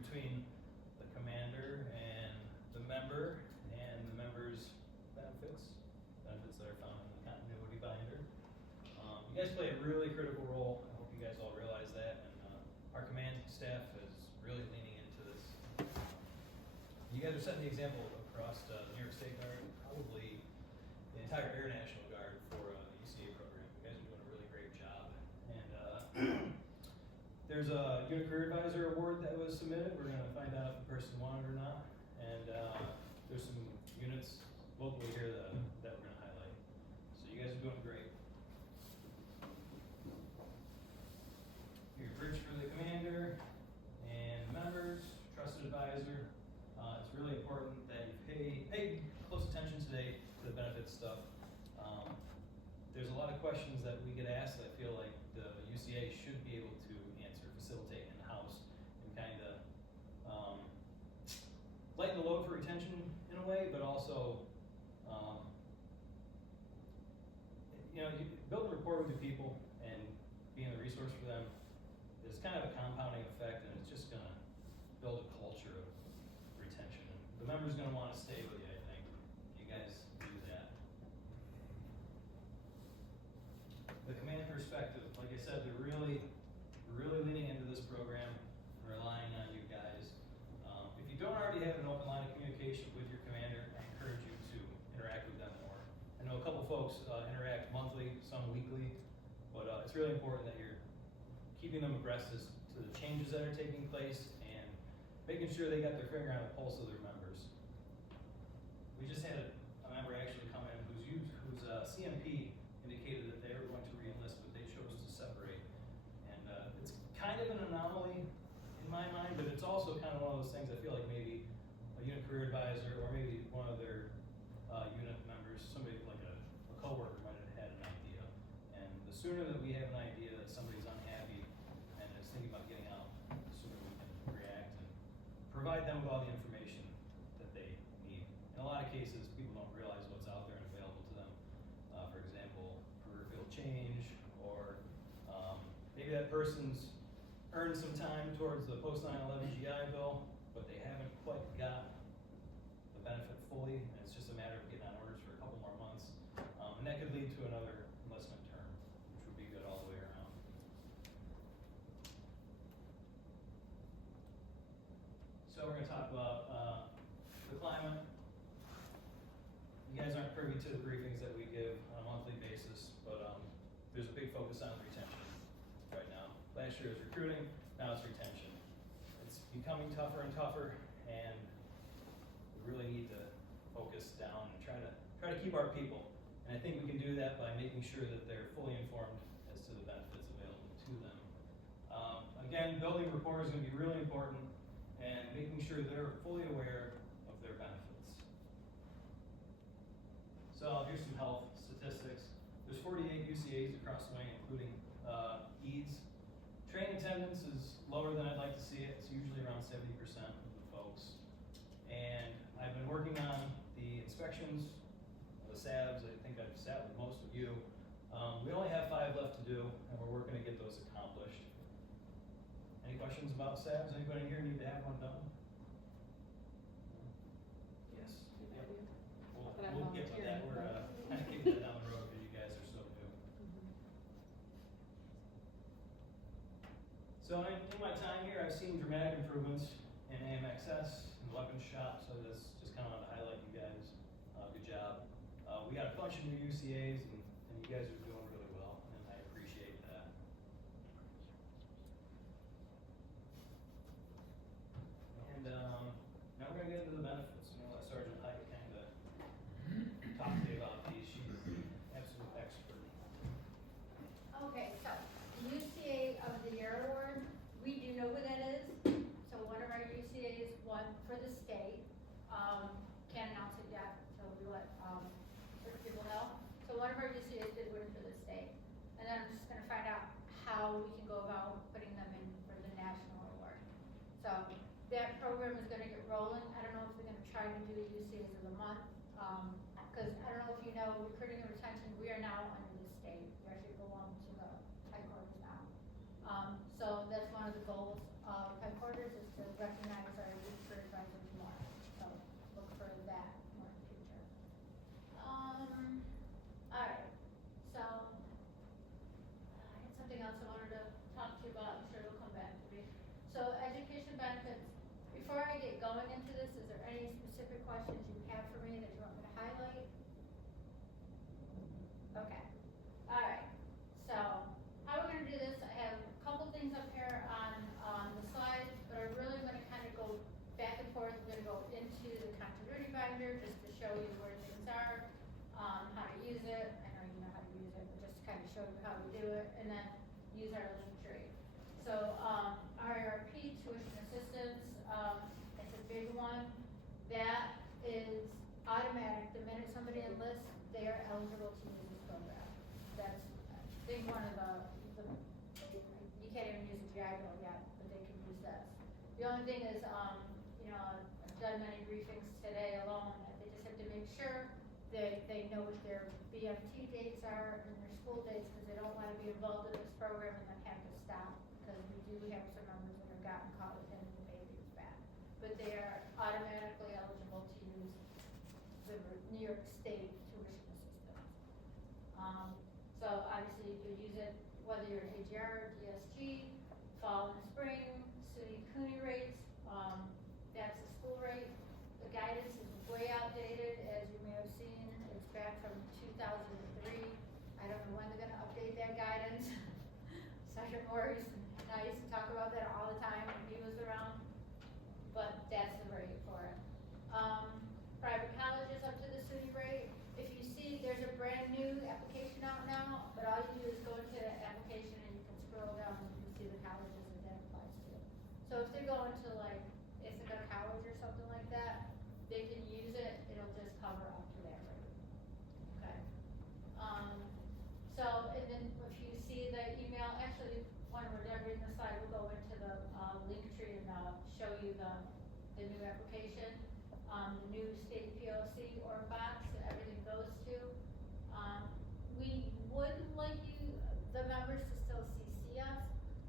between the commander and the member and the member's benefits that are found in the continuity binder. You guys play a really critical role. I hope you guys all realize that, and our command staff is really leaning into this. You guys are setting the example across the New York State Guard, probably the entire Air National Guard for the UCA program. You guys are doing a really great job. And there's a Unit Career Advisor Award that was submitted. We're going to find out if the person won it or not. And there's some units locally here that we're going to highlight. So you guys are doing great. Your bridge for the commander and members, trusted advisor. It's really important that you pay close attention today to the benefits stuff. There's a lot of questions that we get asked that I feel like the UCA should be able to answer, facilitate in-house, and kind of lighten the load for retention in a way, but also you build a rapport with your people and being a resource for them is kind of a compounding effect, and it's just going to build a culture of retention. And the member's going to want to stay with you, I think, if you guys do that. The command perspective, like I said, they're really leaning into this program and relying on you guys. If you don't already have an open line of communication with your commander, I encourage you to interact with them more. I know a couple folks interact monthly, some weekly, but it's really important that you're keeping them abreast as to the changes that are taking place and making sure they got their finger on the pulse of their members. We just had a member actually come in whose CMP indicated that they were going to re-enlist, but they chose to separate. And it's kind of an anomaly in my mind, but it's also kind of one of those things I feel like maybe a unit career advisor or maybe one of their unit members, somebody like a coworker might have had an idea. And the sooner that we have an idea that somebody's unhappy and is thinking about getting out, the sooner we can react and provide them with all the information that they need. In a lot of cases, people don't realize what's out there and available to them. For example, career field change, or maybe that person's earned some time towards the post 9/11 GI Bill, but they haven't quite got the benefit fully, and it's just a matter of getting on orders for a couple more months. And that could lead to another enlistment term, which would be good all the way around. So we're going to talk about the climate. You guys aren't privy to the briefings that we give on a monthly basis, but there's a big focus on retention right now. Last year was recruiting, now it's retention. It's becoming tougher and tougher, and we really need to focus down and try to keep our people. And I think we can do that by making sure that they're fully informed as to the benefits available to them. Again, building rapport is going to be really important, and making sure they're fully aware of their benefits. So here's some health statistics. There's 48 UCAs across the way, including EADS. Train attendance is lower than I'd like to see it. It's usually around 70% of the folks. And I've been working on the inspections, the SABs. I think I've sat with most of you. We only have 5 left to do, and we're working to get those accomplished. Any questions about SABs? Anybody here need to have one done? Yes. Yep. We'll get with that. We're kind of kicking that down the road because you guys are so new. So in my time here, I've seen dramatic improvements in AMXS and weapons shop, so that's just kind of want to highlight you guys. Good job. We got a bunch of new UCAs, and you guys are doing really well, and I appreciate that. And now we're going to get into the benefits. I'm going to let Sergeant Hike kind of talk to you about these. She's the absolute expert. Okay, so UCA of the Year Award, we do know who that is. So one of our UCAs won for the state. Can't announce it yet, so we let people know. So one of our UCAs did win for the state. And then I'm just going to find out how we can go about putting them in for the national award. So that program is going to get rolling. I don't know if they're going to try to do UCAs of the month. Because I don't know if you know, recruiting and retention, we are now under the state. We actually belong to the headquarters now. So that's one of the goals of headquarters is to recognize calendar, just to show you where things are, how to use it. I know you know how to use it, but just to kind of show you how to do it, and then use our link tree. So, IRP, tuition assistance, it's a big one. That is automatic. The minute somebody enlists, they are eligible to use this program. That's, I think, one of the you can't even use a GI Bill yet, but they can use this. The only thing is, you know, I've done many briefings today alone, and they just have to make sure they know what their BMT dates are and their school dates, because they don't wanna be involved in this program and then have to stop, because we do have some members that have gotten caught with it and the behavior is bad. But they are automatically eligible to use the New York State tuition assistance. So obviously you use it whether you're an AGR, DSG, fall and spring, SUNY CUNY rates, that's the school rate. The guidance is way outdated, as you may have seen, it's back from 2003. I don't know when they're gonna update that guidance. Sergeant Morris and I used to talk about that all the time when he was around, but that's the rate for it. Private colleges up to the SUNY rate. If you see, there's a brand new application out now, but all you do is go into the application and you can scroll down and you can see the colleges that that applies to. So if they're going to like Ithaca College or something like that, they can use it, it'll just cover up to that rate. Okay. So, and then if you see the email, actually, when we're done reading the slide, we'll go into the link tree and show you the new application, the new state POC or box that everything goes to. We would like you, the members, to still CC us,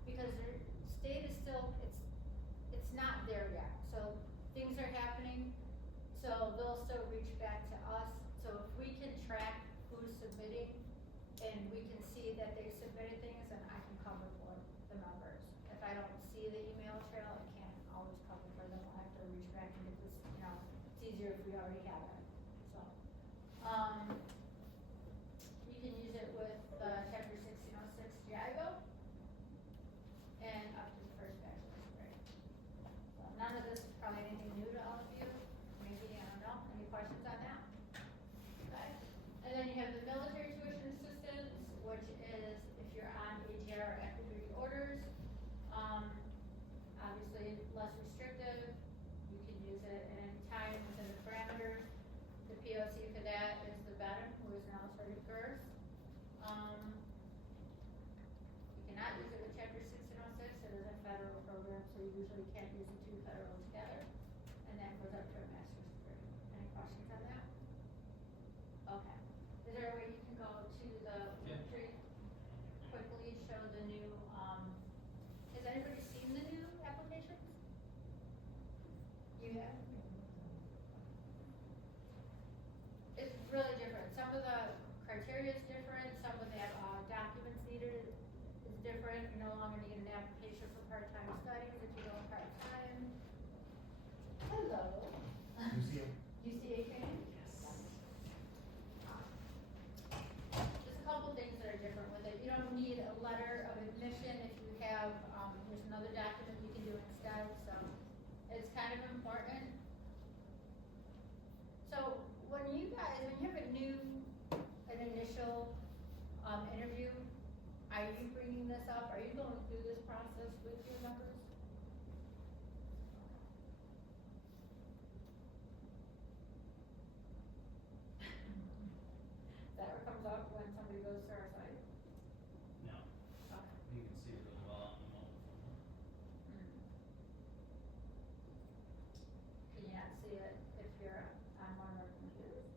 because their state is still, it's not there yet. So things are happening, so they'll still reach back to us. So if we can track who's submitting and we can see that they submitted things, then I can cover for the members. If I don't see the email trail, I can't always cover for them. I'll have to reach back and get this, you know, it's easier if we already have it. So, you can use it with chapter 1606 GIGO and up to the first bachelor's grade. So none of this is probably anything new to all of you. Maybe, I don't know. Any questions on that? Okay. And then you have the military tuition assistance, which is if you're on AGR or active duty orders. Obviously less restrictive. You can use it at any time within the parameters. The POC for that is the veteran who is now 31st. You cannot use it with chapter 1606. It is a federal program, so you usually can't use the two federal together. And that goes up to a master's degree. Any questions on that? Okay. Is there a way you can go to the link tree quickly, show the new, has anybody seen the new applications? You have? It's really different. Some of the criteria is different, some of the documents needed is different. You no longer need an application for part-time studies if you go part-time. Hello. UCA. UCA training? Yes. Just a couple things that are different with it. You don't need a letter of admission if you have, there's another document you can do instead, so it's kind of important. So when you have an initial, interview, are you bringing this up? Are you going through this process with your members? That ever comes up when somebody goes to our site? No, Okay. you can see it really well on the mobile phone. Can you not see it if you're on one of our computers?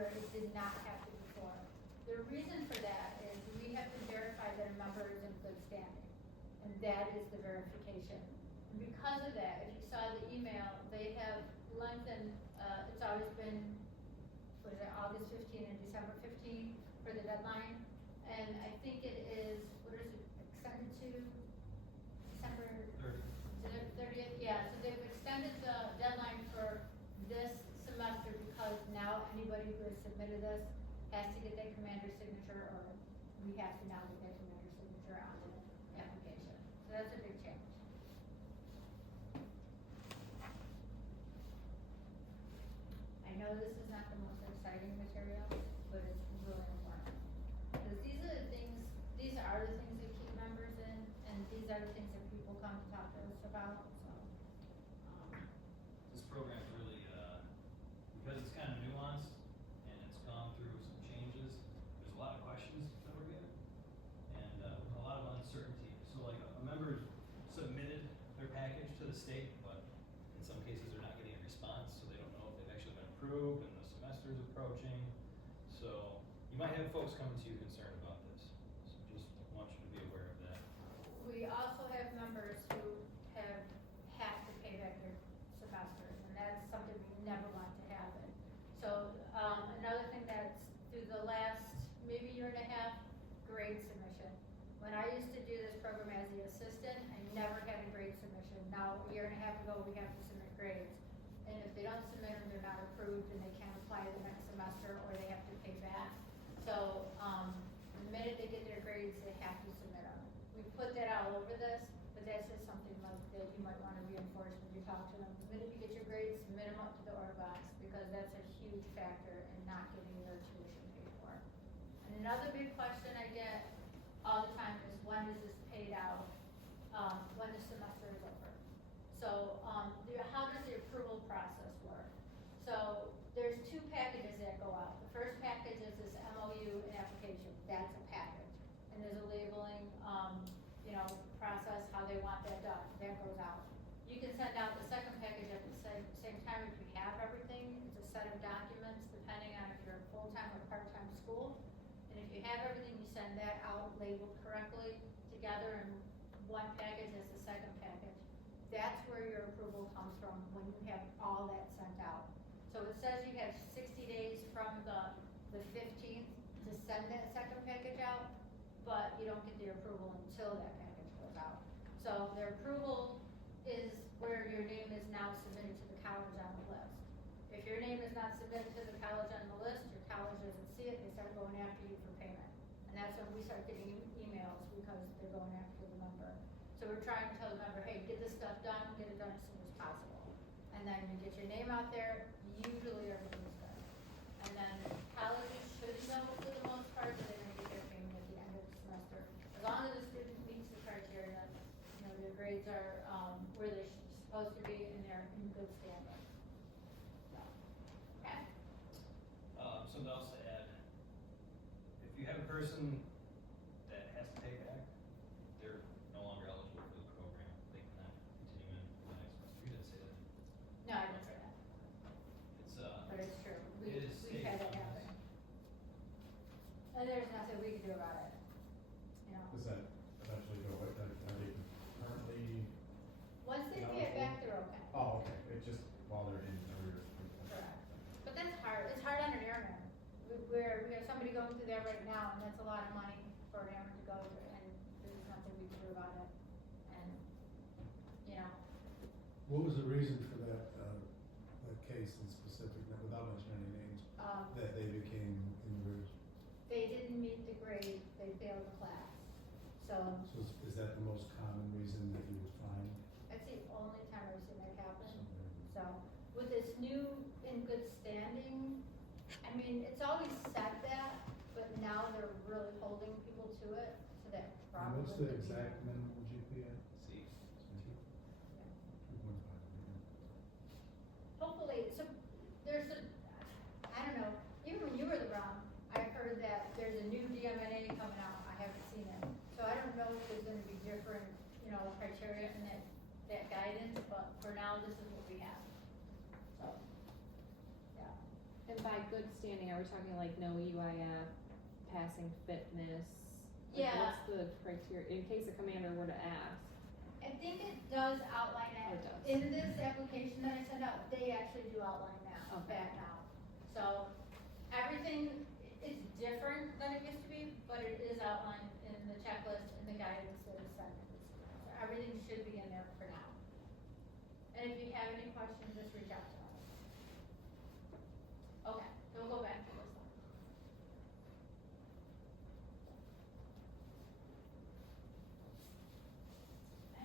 where it did not have to before. The reason for that is we have to verify that a member is in good standing, and that is the verification. And because of that, if you saw the email, they have lengthened, it's always been, what is it, August 15 and December 15 for the deadline, and I think it is, what is it, extended to December 30th? Yeah, so they've extended the deadline for this semester because now anybody who has submitted this has to get their commander's signature, or we have to now get their commander's signature on the application. So that's a big change. I know this is not the most exciting material, but it's really important. Because these are the things that keep members in, and these are the things that people come to talk to us about, so. This program's really, because it's kind of nuanced and it's gone through some changes, there's a lot of questions that we're getting and a lot of uncertainty. So like a member submitted their package to the state, but in some cases they're not getting a response, so they don't know if they've actually been approved and the semester's approaching. So you might have folks coming to you concerned about this. So just want you to be aware of that. We also have members who have to pay back their semesters, and that's something we never want to happen. So, another thing that's through the last maybe year and a half, grade submission. When I used to do this program as the assistant, I never had a grade submission. Now, a year and a half ago, we have to submit grades. And if they don't submit them, they're not approved, and they can't apply the next semester, or they have to pay back. So, the minute they get their grades, they have to submit them. We put that all over this, but that's just something like that you might want to reinforce when you talk to them. The minute you get your grades, submit them up to the order box, because that's a huge factor in not getting your tuition paid for. And another big question I get all the time is, when is this paid out? When the semester is over? So, how does the approval process work? So, there's two packages that go out. The first package is this MOU application. That's a package. And there's a labeling, process, how they want that done. That goes out. You can send out the second package at the same time if you have everything. It's a set of documents depending on if you're a full-time or part-time school. And if you have everything, you send that out labeled correctly together in one package as the second package. That's where your approval comes from when you have all that sent out. So it says you have 60 days from the 15th to send that second package out, but you don't get the approval until that package goes out. So their approval is where your name is now submitted to the college on the list. If your name is not submitted to the college on the list, your college doesn't see it, they start going after you for payment. And that's when we start getting emails because they're going after the member. So we're trying to tell the member, hey, get this stuff done, get it done as soon as possible. And then you get your name out there, usually everything's good. And then colleges should know for the most part that they're gonna get their payment at the end of the semester. As long as the student meets the criteria, their grades are, where they're supposed to be and they're in good standing. So, okay. Something else to add, if you have a person that has to pay back, they're no longer eligible for the program. They cannot continue in the next semester. You didn't say that. No, I didn't say that, It's, but it's true. it is We've had that state happen. And there's nothing we can do about it, Does that eventually go away? Are they currently? Once they pay it back, they're okay. Oh, okay, it's just while they're in arrears. Correct. But that's hard, it's hard on an airman. We have somebody going through that right now, and that's a lot of money for an airman to go through, and there's nothing we can do about it. And, What was the reason for that case in specific, without mentioning any names, that they became injured? they didn't meet the grade, they failed the class. So, So is that the most common reason that you would find? that's the only time I've seen that happen. So, with this new in good standing, I mean, it's always said that, but now they're really holding people to it, so that And probably. what's the would be- exact minimum GPA? See, 2.5. Hopefully, so there's I don't know, even when you were the ROM, I heard that there's a new DMNA coming out, I haven't seen it. So I don't know if there's gonna be different, criteria in that guidance, but for now, this is what we have. So, yeah. And by good standing, are we talking like no UIF, passing fitness? Like, Yeah. what's the criteria, in case a commander were to ask? I think it does outline that. It does. In this application that I sent out, they actually do outline that, Okay. that now. So, everything is different than it used to be, but it is outlined in the checklist and the guidance that is sent to the students. So everything should be in there for now. And if you have any questions, just reach out to us. Okay, so we'll go back to this one.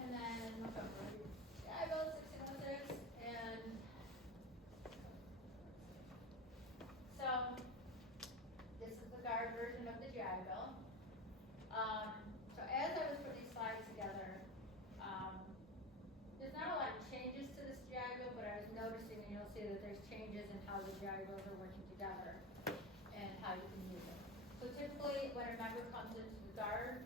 And then look over here. GI Bill 1606 and so this is the guard version of the GI Bill. So as I was putting these slides together, there's not a lot of changes to this GI Bill, but I was noticing, and you'll see that there's changes in how the GI Bills are working together and how you can use it. So typically, when a member comes into the guard,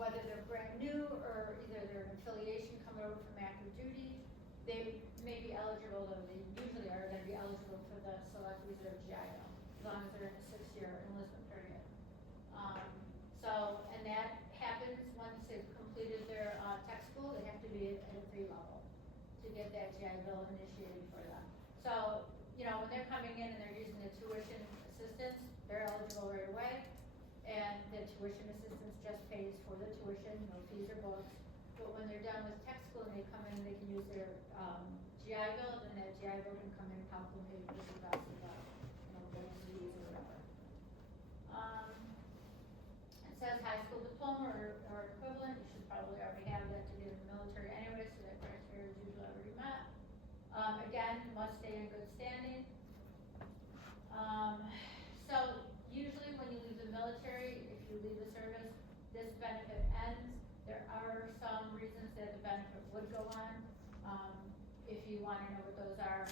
whether they're brand new or either they're an affiliation coming over from active duty, they may be eligible, though they usually are gonna be eligible for the select reserve GI Bill, as long as they're in a 6-year enlistment period. And that happens once they've completed their, tech school, they have to be at a 3 level to get that GI Bill initiated for them. So, you know, when they're coming in and they're using the tuition assistance, they're eligible right away. And the tuition assistance just pays for the tuition, no fees or books. But when they're done with tech school and they come in, they can use their, GI Bill, and that GI Bill can come in and help them pay for the rest of the, you know, bills, fees or whatever. It says high school diploma or equivalent, you should probably already have that to get in the military anyway, so that criteria is usually already met. Again, must stay in good standing. So usually when you leave the military, if you leave the service, this benefit ends. There are some reasons that the benefit would go on. If you wanna know what those are,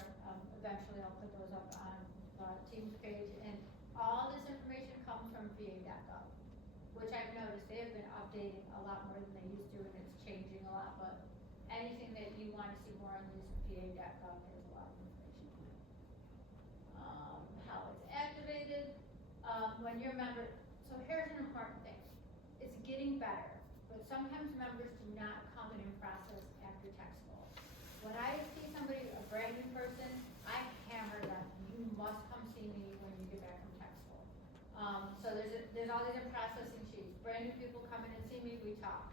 eventually I'll put those up on the Teams page. And all this information comes from VA.gov, which I've noticed they have been updating a lot more than they used to, and it's changing a lot, but anything that you wanna see more on this, VA.gov has a lot of information on it. How it's activated, when you're a member, so here's an important thing. It's getting better, but sometimes members do not come in and process after tech school. When I see somebody, a brand new person, I hammer them, you must come see me when you get back from tech school. So there's all these processing sheets. Brand new people come in and see me, we talk.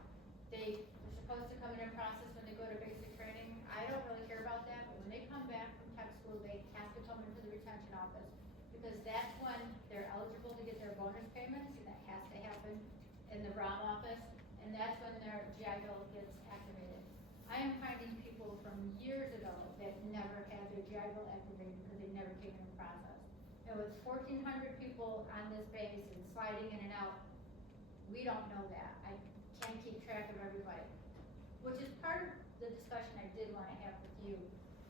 They're supposed to come in and process when they go to basic training. I don't really care about that, but when they come back from tech school, they have to come into the retention office, because that's when they're eligible to get their bonus payments, and that has to happen in the ROM office, and that's when their GI Bill gets activated. I am finding people from years ago that never had their GI Bill activated because they never came in and processed. And with 1,400 people on this base and sliding in and out, we don't know that. I can't keep track of everybody. Which is part of the discussion I did want to have with you,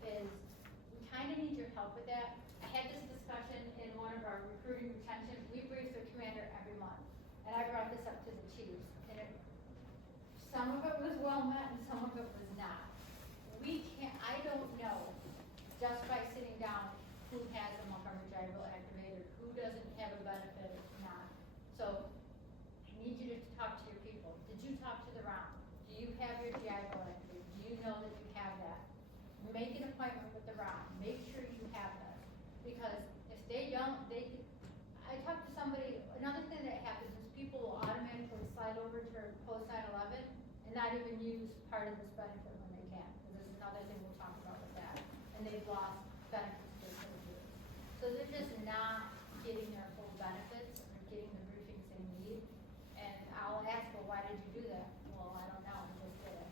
is we kind of need your help with that. I had this discussion in one of our recruiting retention. We brief the commander every month. And I brought this up to the chiefs. And some of it was well met and some of it was not. I don't know, just by sitting down, who has a Montgomery GI Bill activated, who doesn't have a benefit or not. So I need you to talk to your people. Did you talk to the ROM? Do you have your GI Bill activated? Do you know that you have that? Make an appointment with the ROM. Make sure you have this. Because if they don't, I talked to somebody, another thing that happens is people will automatically slide over to post 9/11 and not even use part of this benefit when they can. Because this is another thing we'll talk about with that. And they've lost benefits they could have used. So they're just not getting their full benefits, and they're getting the briefings they need. And I'll ask, well, why did you do that? Well, I don't know, I just did it.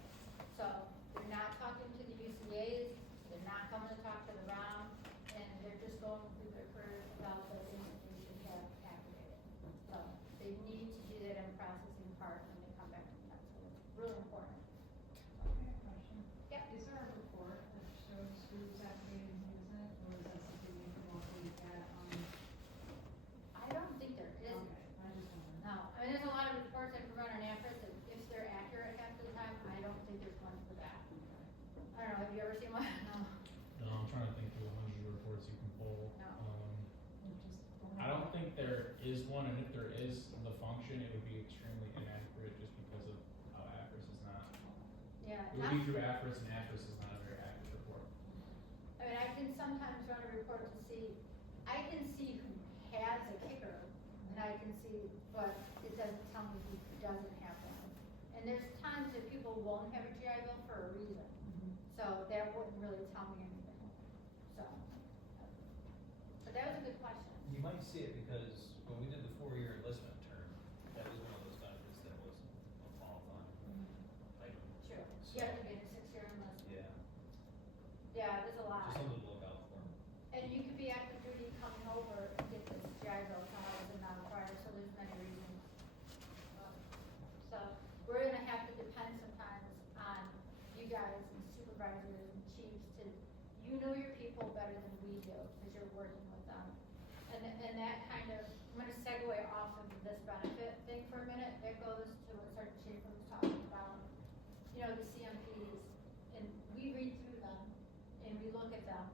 So they're not talking to the UCAs, they're not coming to talk to the ROM, and they're just going through their careers without the things that they should have activated. So they need to do that in processing part when they come back from tech school. It's really important. I have a question. Yeah. Is there a report that shows who's activated and Yeah, It would be through AFRIS, and AFRIS is not a very active report. I mean, I can sometimes run a report to see, I can see who has a kicker, and I can see, but it doesn't tell me who doesn't have one. And there's times that people won't have a GI Bill for a reason, so that wouldn't really tell me anything, so. But that was a good question. You might see it because when we did the 4-year enlistment term, that was one of those benefits that was a qualifying item. True, So, you have to be in a 6-year enlistment. yeah, Yeah, there's a lot. just something to look out for. And you could be active duty coming over and get this GI Bill as a non-prior, so there's many reasons. So, we're gonna have to depend sometimes on you guys and supervisors and chiefs to, you know your people better than we do, because you're working with them. And that kind of, I'm gonna segue off of this benefit thing for a minute, that goes to what Sergeant Schaefer was talking about. You know, the CMPs, and we read through them, and we look at them.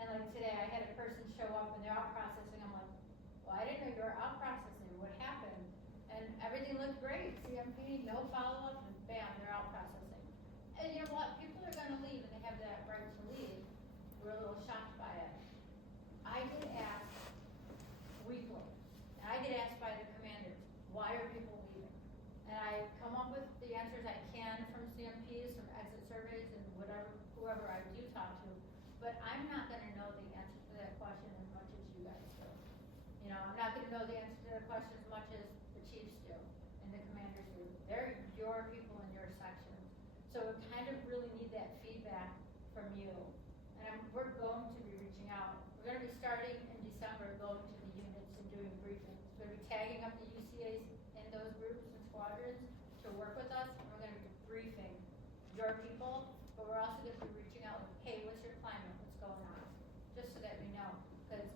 And like today, I had a person show up and they're out processing, I'm like, well, I didn't know you were out processing, what happened? And everything looked great, CMP, no follow-up, and bam, they're out processing. And you know what, people are gonna leave and they have that right to leave. We're a little shocked by it. I get asked weekly, and I get asked by the commanders, why are people leaving? And I come up with the answers I can from CMPs, from exit surveys, and whoever I do talk to. But I'm not gonna know the answer to that question as much as you guys do. You know, I'm not gonna know the answer to that question as much as the chiefs do, and the commanders do. They're your people in your sections. So we kind of really need that feedback from you. And we're going to be reaching out. We're gonna be starting in December, going to the units and doing briefings. We're gonna be tagging up the UCAs in those groups and squadrons to work with us, and we're gonna be briefing your people, but we're also gonna be reaching out like, hey, what's your climate, what's going on? Just so that we know, because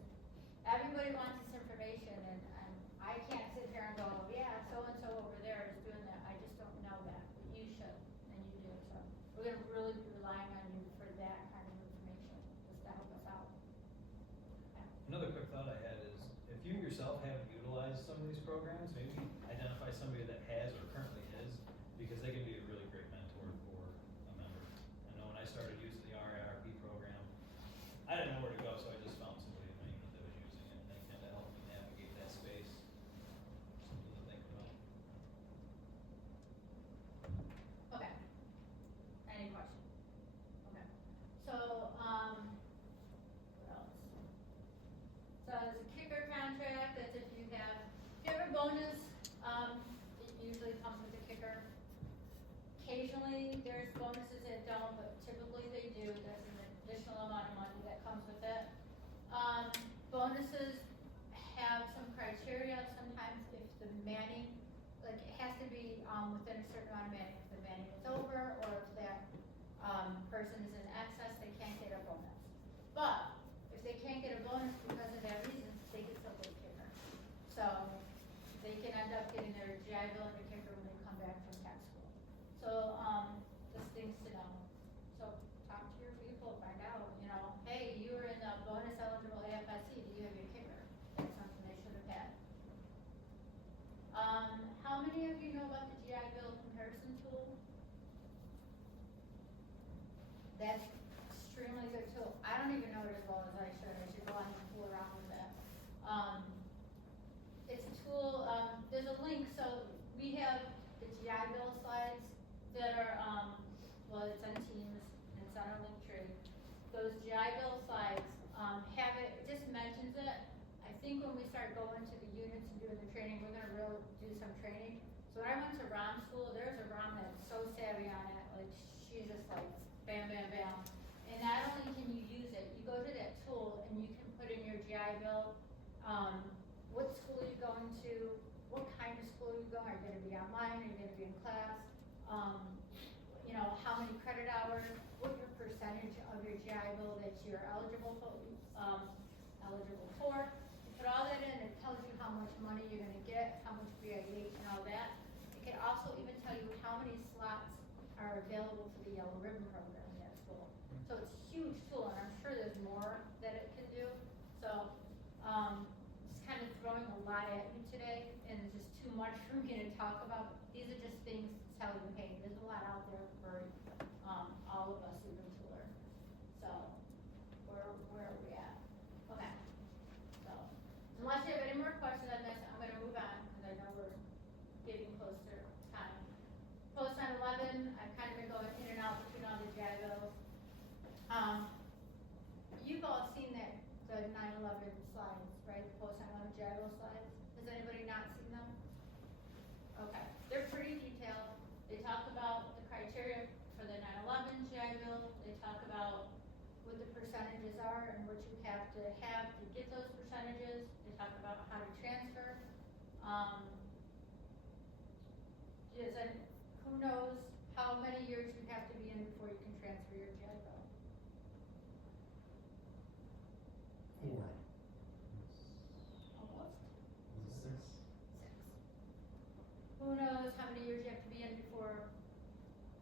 everybody wants this information, and I can't sit here and go, yeah, so-and-so over there is doing that, I just don't know that, but you should, and you do, so. We're gonna really be relying on you for that kind of information, just to help us out. Another quick thought I had is, if you yourself haven't utilized some of these programs, maybe identify somebody that has or currently is, because they can be a really great mentor for a member. I know when I started using the RIRP program, I didn't know where to go, so I just found somebody in my unit that was using it, and they kind of helped me navigate that space. Something to think about. Okay. Any questions? Okay. So, what else? So there's a kicker contract, that's if you have a bonus, it usually comes with a kicker. Occasionally, there's bonuses that don't, but typically they do, that's an additional amount of money that comes with it. Bonuses have some criteria, sometimes if the manning, like it has to be, within a certain amount of manning. If the manning is over, or if that, person is in excess, they can't get a bonus. But, if they can't get a bonus because of that reason, they can still get a kicker. So, they can end up getting their GI Bill and their kicker when they come back from tech school. So, just things to know. So, talk to your people, find out, you know, hey, you were in the bonus eligible AFSC, do you have your kicker? That's something they should have had. How many of you know about the GI Bill comparison tool? That's extremely good tool. I don't even know it as well as I should. I should go on and fool around with it. It's a tool, there's a link, so we have the GI Bill slides that are, well, it's on Teams, and it's on our link tree. Those GI Bill slides, have it just mentions it. I think when we start going to the units and doing the training, we're gonna really do some training. So when I went to ROM school, there's a ROM that's so savvy on it, like she's just like bam, bam, bam. And not only can you use it, you go to that tool and you can put in your GI Bill, what school you're going to, what kind of school you're going, are you gonna be online, are you gonna be in class, you know, how many credit hours, what your percentage of your GI Bill that you're eligible for, you put all that in, it tells you how much money you're gonna get, how much VIH and all that. It can also even tell you how many slots are available for the Yellow Ribbon program in that school. So it's a huge tool, and I'm sure there's more that it can do. So, just kind of throwing a lot at you today, and it's just too much for me to talk about. These are just things to tell you, hey, there's a lot out there for more question on this, I'm gonna move on, because I know we're getting close to time. Post 9/11, I've kind of been going in and out between all the JAG bills. You've all seen that, the 9/11 slides, right, the post 9/11 JAG bill slides? Has anybody not seen them? Okay, they're pretty detailed. They talk about the criteria for the 9/11 JAG bill. They talk about what the percentages are and what you have to get those percentages. They talk about how to transfer. Who knows how many years you have to be in before you can transfer your JAG bill? 4. Almost? 6. 6. Who knows how many years you have to be in before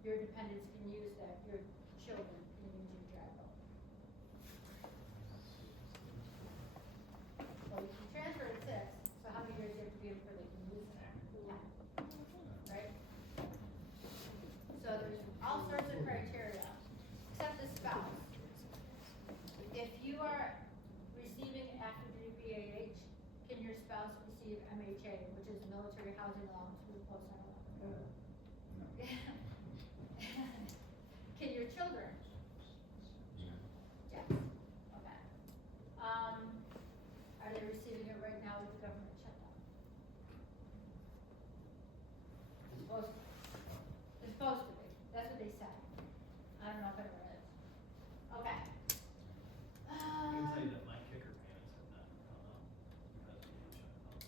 your dependents can use that, your children can use your JAG bill? Well, you can transfer at 6, so how many years do you have to be in before they can use it? 10, right? So there's all sorts of criteria, except the spouse. If you are receiving active duty BAH, can your spouse receive MHA, which is military housing allowance for the post 9/11? Can your children? Yes. Okay. Are they receiving it right now with the government shutdown? Supposed to. It's supposed to be. That's what they said. I don't know if it ever is. Okay. I can tell you that my kicker payments have not gone up because of the shutdown.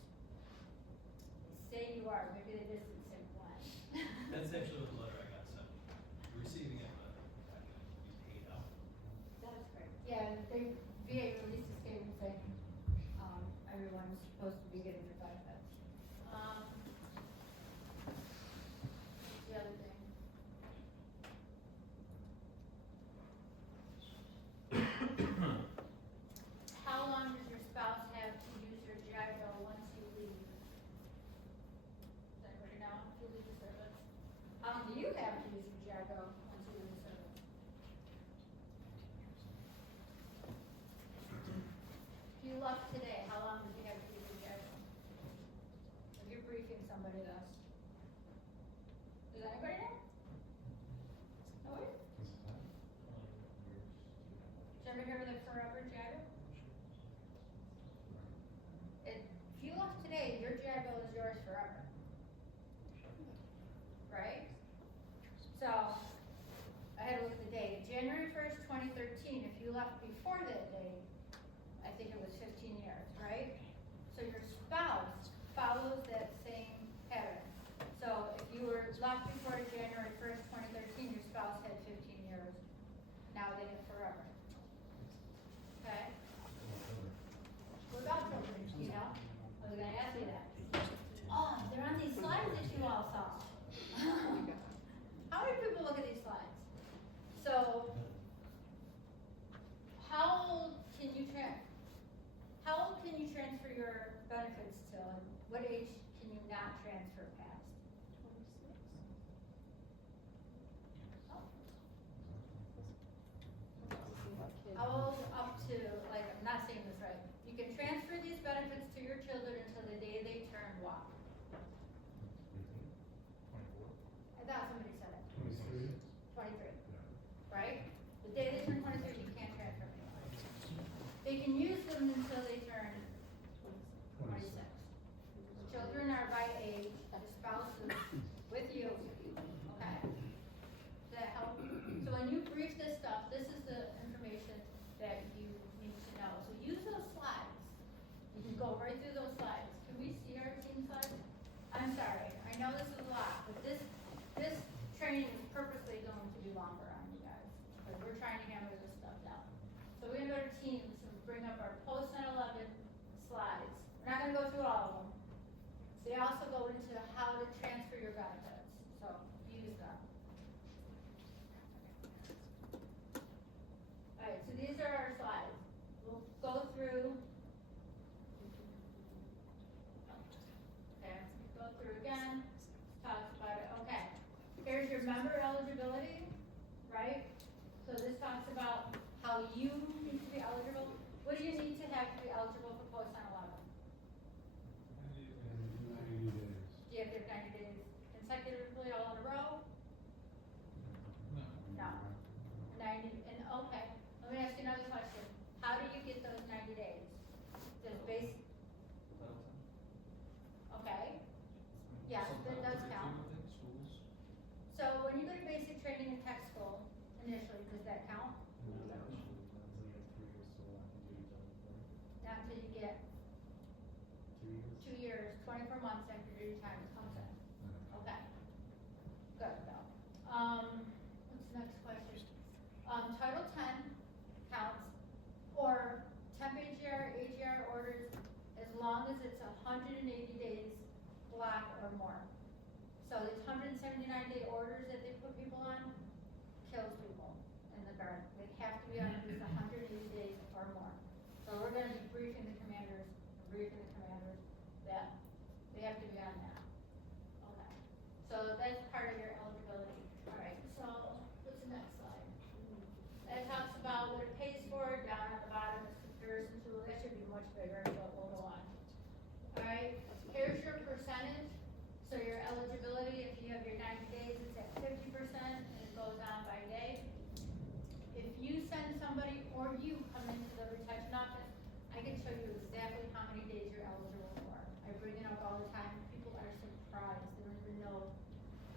Say you are, maybe they just didn't say when. That's actually what the letter I got sent. Receiving it, but not gonna be paid out. That's great. Yeah, they, VA released a statement saying, everyone's supposed to be getting their benefits. The other thing. How long does your spouse have to use your JAG bill once you leave? Does anybody know if you leave the service? How long do you have to use your JAG bill once you leave the service? If you left today, how long would you have to use your JAG bill? If you're briefing somebody this. Does anybody know? Nobody? Did you ever hear of the forever JAG bill? If you left today, your JAG bill is yours forever. Right? So, I had to look at the date. January 1st, 2013, if you left before that date, I think it was 15 years, right? So your spouse follows that same pattern. So if you were left before January 1st, 2013, your spouse had 15 years. Now they have forever. Okay? What about children, you know? I was gonna ask you that. Oh, they're on these slides that you all saw. How many people look at these slides? So, how old can you transfer your benefits till, and what age can you not transfer past? 26. How old up to, like, I'm not saying this right, you can transfer these benefits to your children until the day they turn what? I thought somebody said it. 23. 23. Right? The day they turn 23, you can't transfer them. They can use them until they turn 26. Children are by age, the spouse is with you. Okay? Does that help? So when you brief this stuff, this is the information that you need to know. So use those slides. You can go right through those slides. Can we see our team slides? I'm sorry, I know this is a lot, but this training is purposely going to be longer on you guys, because we're trying to hammer this stuff down. So we're gonna go to teams and bring up our post 9/11 slides. We're not gonna go through all of them. They also go into how to transfer your benefits, so use them. Alright, so these are our slides. We'll go through. Okay, go through again, talks about it, okay. Here's your member eligibility, right? So this talks about how you need to be eligible. What do you need to have to be eligible for post 9/11? 180 days block or more. So these 179-day orders that they put people on kills people in the garden. They have to be on at least 180 days or more. So we're gonna be briefing the commanders that they have to be on that. Okay, so that's part of your eligibility. All right, so what's the next slide? That talks about what it pays for, down at the bottom is comparison tool, that should be much bigger, but we'll go on. All right, here's your percentage, so your eligibility, if you have your 90 days, it's at 50%, and it goes on by day. If you send somebody, or you come into the retention office, I can show you exactly how many days you're eligible for. I bring it up all the time, people are surprised, they don't even know.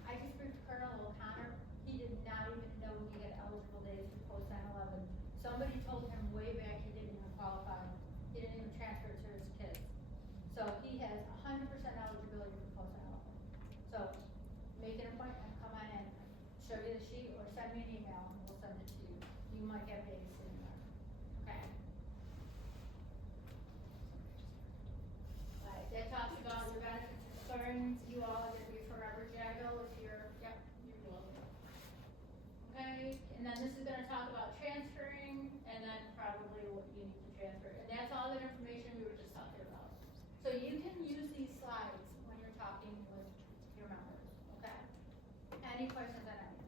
I just briefed Colonel O'Connor, he did not even know he had eligible days for post 9/11. Somebody told him way back he didn't even qualify, he didn't even transfer it to his kids. So he has 100% eligibility for post 9/11. So make an appointment, come on in, show you the sheet, or send me an email and we'll send it to you. You might have days sitting there, okay? Alright, that talks about your benefits expiring, you all are gonna be forever Jago if you're, yep, you're welcome. Okay, and then this is gonna talk about transferring, and then probably what you need to transfer, and that's all that information we were just talking about. So you can use these slides when you're talking with your members, okay? Any questions on any?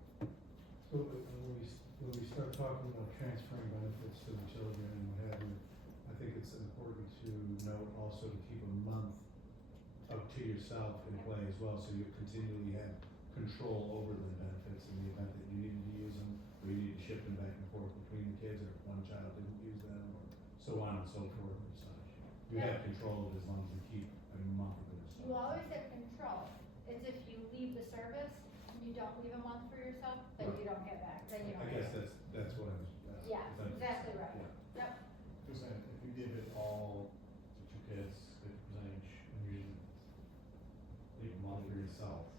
So when we start talking about transferring benefits to the children and what have you, I think it's important to note also to keep a month up to yourself in play as well, so you continually have control over the benefits in the event that you needed to use them, or you need to ship them back and forth between the kids, or if one child didn't use them, or so on and so forth and such. You have control of it as long as you keep a month of it or so. You always have control. It's if you leave the service and you don't leave a month for yourself, then you don't get back, then you don't I get guess back. that's what I was. Yeah, that- exactly right. Yeah. Yep, Just saying, if you give it all to two kids, 50% each, and you leave a month for yourself,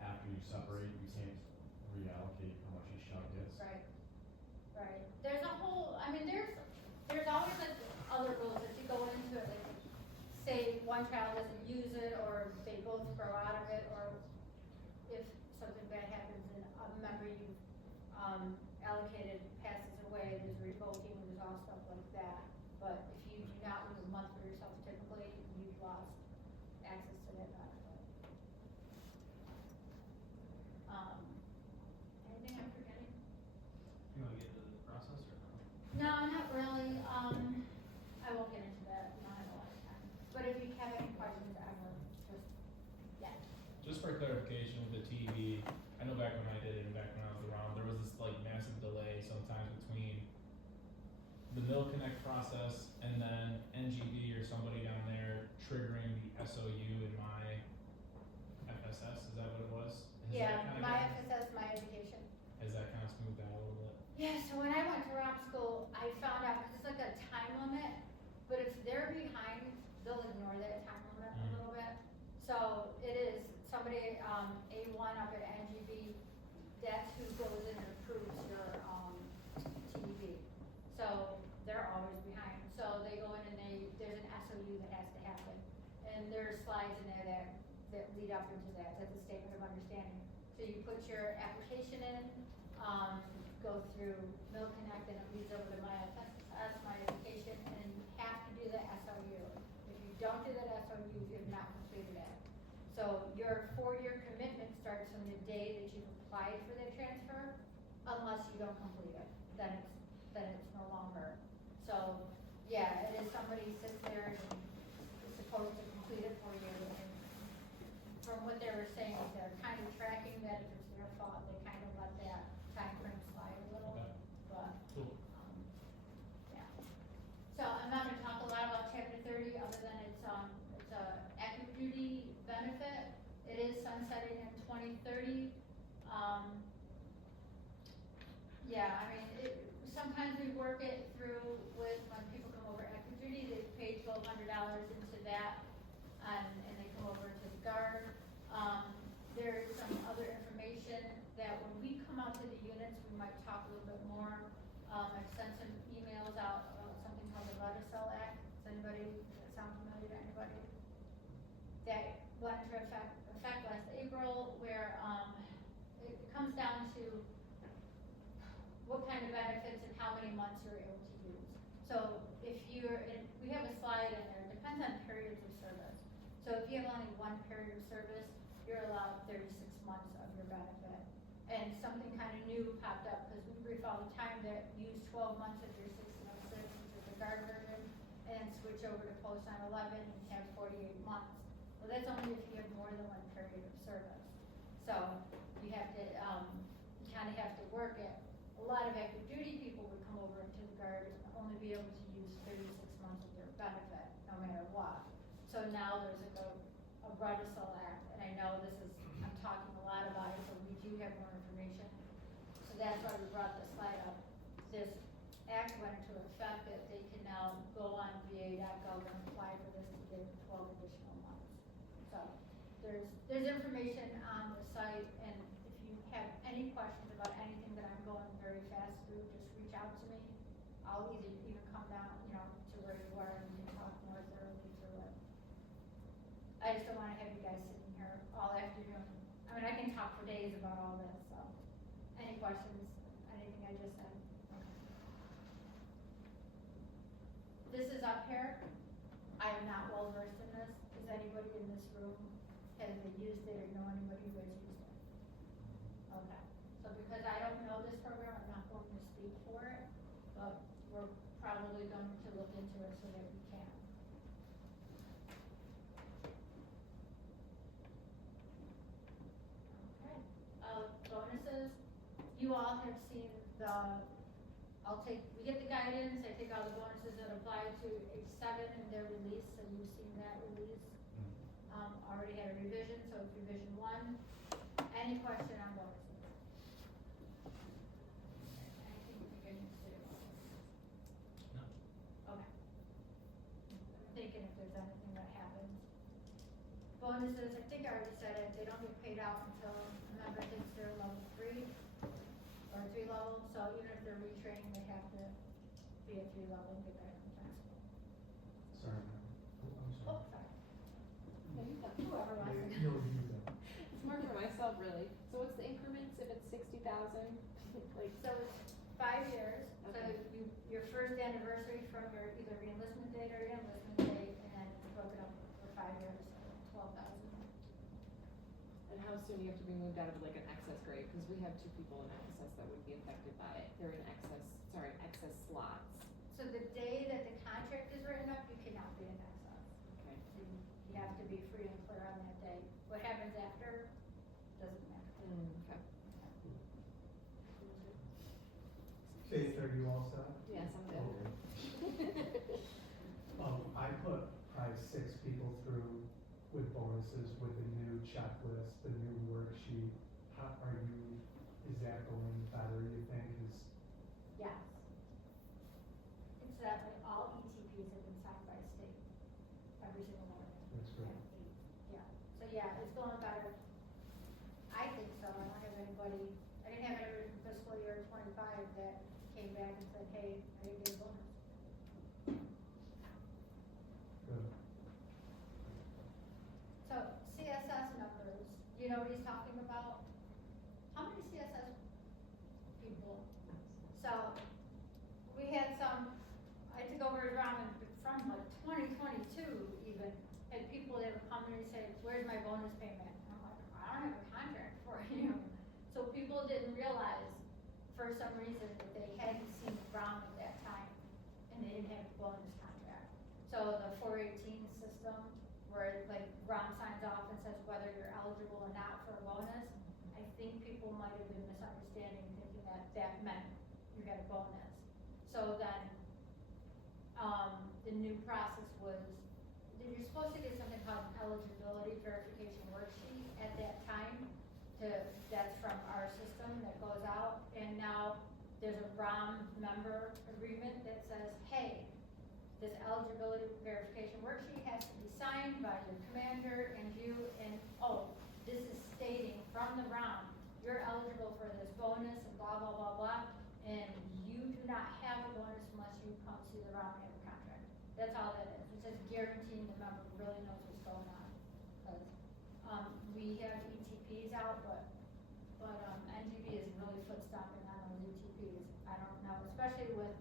after you separate, you can't reallocate how much each child gets. right, right. There's a whole, I mean, there's always like other rules that you go into it, like, say one child doesn't use it, or they both grow out of it, or if something bad happens and a member you, allocated passes away, there's revoking, there's all stuff like that. But if you do not leave a month for yourself typically, you've lost access to that benefit. Anything I'm forgetting? You wanna get into the process or no? No, not really, I won't get into that, we don't have a lot of time. But if you have any questions, I will just, yeah. Just for clarification with the TV, I know back when I did it and back when I was around, there was this like massive delay sometimes between the Mill Connect process and then NGB or somebody down there triggering the SOU in my FSS, is that what it was? Yeah, my FSS, my education. Has that kind of smoothed out a little bit? Yeah, so when I went to ROM school, I found out, cause it's like a time limit, but if they're behind, they'll ignore that time limit a little bit. So it is, somebody, A1 up at NGB, that's who goes in and approves your, TEV. So they're always behind, so they go in and there's an SOU that has to happen. And there's slides in there that lead up into that, that's a statement of understanding. So you put your application in, go through Mill Connect, and it leads over to my FSS, my education, and you have to do the SOU. If you don't do that SOU, you have not completed it. So your 4-year commitment starts from the day that you've applied for the transfer, unless you don't complete it, then it's no longer. So, yeah, it is somebody sits there and is supposed to complete it for you, and from what they were saying, they're kind of tracking that if it's their fault, they kind of let that time frame slide a little, Okay. but, Cool. yeah. So I'm not gonna talk a lot about chapter 30, other than it's a active duty benefit. It is sunsetting in 2030. Yeah, I mean, sometimes we work it through with when people come over active duty, they pay $1,200 into that, and they come over to the guard. There's some other information that when we come out to the units, we might talk a little bit more. I've sent some emails out, something called the Letter Cell Act. Does anybody, does that sound familiar to anybody? you have only one period of service, you're allowed 36 months of your benefit. And something kind of new popped up, because we brief all the time that use 12 months of your 606, which is the guard version, and switch over to post 9/11 and have 48 months. Well, that's only if you have more than one period of service. So you have to, you kind of have to work it. A lot of active duty people would come over into the guard and only be able to use 36 months of their benefit, no matter what. So now there's a Rudisill Act, and I know this is, I'm talking a lot about it, so we do have more information. So that's why we brought this slide up. This act went into effect that they can now go on VA.gov and apply for this to get 12 additional months. So there's information on the site, and if you have any questions about anything that I'm going very fast through, just reach out to me. I'll either even come down, to where you are and we can talk more thoroughly through it. I just don't wanna have you guys sitting here all afternoon. I mean, I can talk for days about all this, so. Any questions, anything I just said? Okay. This is up here. I am not well versed in this. Is anybody in this room, has they used it or know anybody who has used it? Okay, so because I don't know this program, I'm not going to speak for it, but we're probably going to look into it so that we can. Okay, bonuses, you all have seen we get the guidance, I take all the bonuses that apply to age 7 and their release, so you've seen that release. Already had a revision, so it's revision 1. Any question on bonuses? Anything revisions to? No. Okay. I'm thinking if there's anything that happens. Bonuses, I think I already said it, they don't get paid out until a member hits their level 3 or 3 level, so even if they're retraining, they have to be at 3 level and get that from principal. Sorry, ma'am. Oh, I'm Oh, sorry. sorry. No, you got Whoever wants it. You'll use that. It's more for myself, really. So what's the increments if it's 60,000? Like, So it's 5 years, so Okay. your first anniversary from your either re-enlistment date or your enlistment date, and then you broke it up for 5 years, so 12,000. and how soon do you have to be moved out of like an excess grade? Because we have 2 people in excess that would be affected by it. They're in excess slots. So the day that the contract is written up, you cannot be in excess. Okay. You have to be free and clear on that day. What happens after, doesn't matter. Okay. Faith, are you all set? Yes, I'm good. Okay. I put probably 6 people through with bonuses, with the new checklist, the new worksheet. How are you, is that going better, you think, Yes. Incidentally, all ETPs have been signed by state, every single one of them. That's great. Yeah, so yeah, it's going better. I think so, I don't have anybody, I didn't have anybody from fiscal year 25 that came back and said, hey, I didn't get a bonus. good? So CSS numbers, you know what he's talking about? How many CSS people? So we had some, I took over around from like 2022 even, had people that would come in and say, where's my bonus payment? And I'm like, I don't have a contract for you. So people didn't realize for some reason that they hadn't seen Brown at that time and they didn't have a bonus contract. So the 418 system where like Brown signs off and says whether you're eligible or not for a bonus, I think people might have been misunderstanding, thinking that that meant you had a bonus. So then, the new process was, that you're supposed to get something called an eligibility verification worksheet at that time. That's from our system that goes out, and now there's a Brown member agreement that says, hey, this eligibility verification worksheet has to be signed by your commander and you, and this is stating from the Brown, you're eligible for this bonus and blah, blah, blah, blah, and you do not have a bonus unless you come to the Brown member contract. That's all that is. It says guaranteeing the member really knows what's going on. Because, we have ETPs out, but NGB is really foot stomping on those ETPs. I don't know, especially with,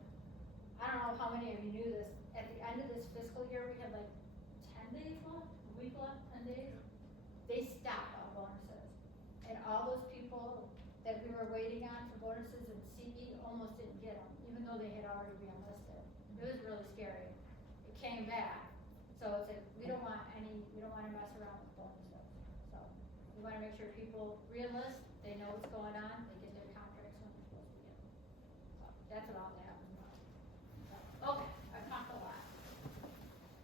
I don't know how many of you knew this, at the end of this fiscal year, we had like 10 days left, a week left, 10 days, they stopped all bonuses. And all those people that we were waiting on for bonuses in CE almost didn't get them, even though they had already been enlisted. It was really scary. It came back, so it's like, we don't wanna mess around with bonuses. So, we wanna make sure people re-enlist, they know what's going on, they get their contracts when they're supposed to get them. So, that's what all that happens about. Okay, I've talked a lot.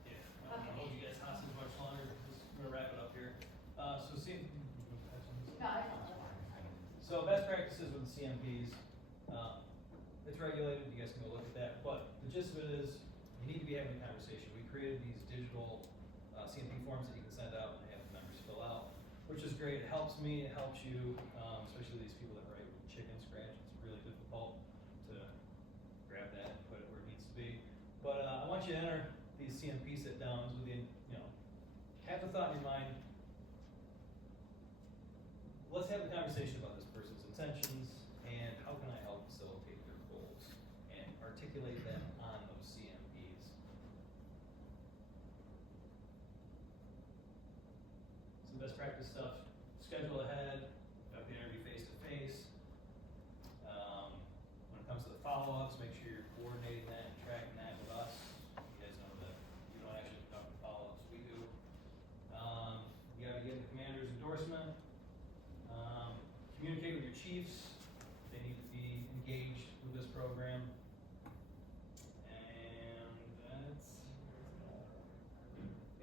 Yeah, I don't wanna hold you guys hostage much longer, just gonna wrap it up here. So see, No, I don't know. so best practices with the CMPs, it's regulated, you guys can go look at that, but the gist of it is, you need to be having a conversation. We created these digital, CMP forms that you can send out and have the members fill out, which is great, it helps me, it helps you, especially these people that write with chicken scratch, it's really difficult to grab that and put it where it needs to be. But, I want you to enter these CMP sit downs within, have the thought in your mind, let's have a conversation about this person's intentions and how can I help facilitate their goals and articulate them on those CMPs. Some best practice stuff, schedule ahead, have the interview face to face. When it comes to the follow-ups, make sure you're coordinating that and tracking that with us. You guys know that you don't actually conduct the follow-ups, we do. You gotta get the commander's endorsement. Communicate with your chiefs, they need to be engaged with this program. And that's,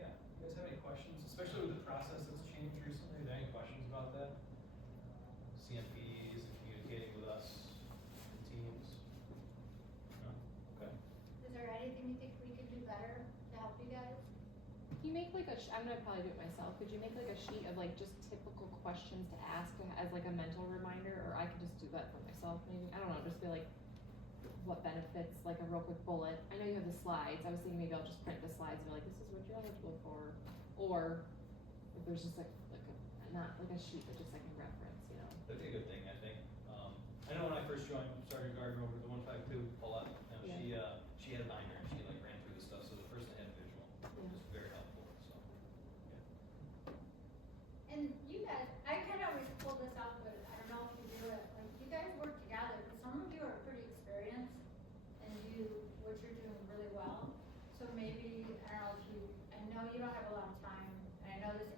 yeah, you guys have any questions, especially with the process that's changed recently, are there any questions about that? CMPs and communicating with us, and teams? No? Okay. Is there anything you think we could do better to help you guys? Can you make like I'm gonna probably do it myself, could you make like a sheet of like just typical questions to ask as like a mental reminder, or I could just do that for myself maybe, I don't know, just be like, what benefits, like a real quick bullet, I know you have the slides, I was thinking maybe I'll just print the slides and be like, this is what you're eligible for, or if there's just like not like a sheet, but just like a reference, That'd be a good thing, I think. I know when I first joined, Sergeant Gardner over the 152, Paulette, she had a binder and she like ran through the stuff, so the person had a visual, which was very helpful, so. And you guys, I kind of always pull this up, but I don't know if you do it, like, you guys work together, but some of you are pretty experienced and do what you're doing really well. So maybe, I don't know if you, I know you don't have a lot of time, and I know this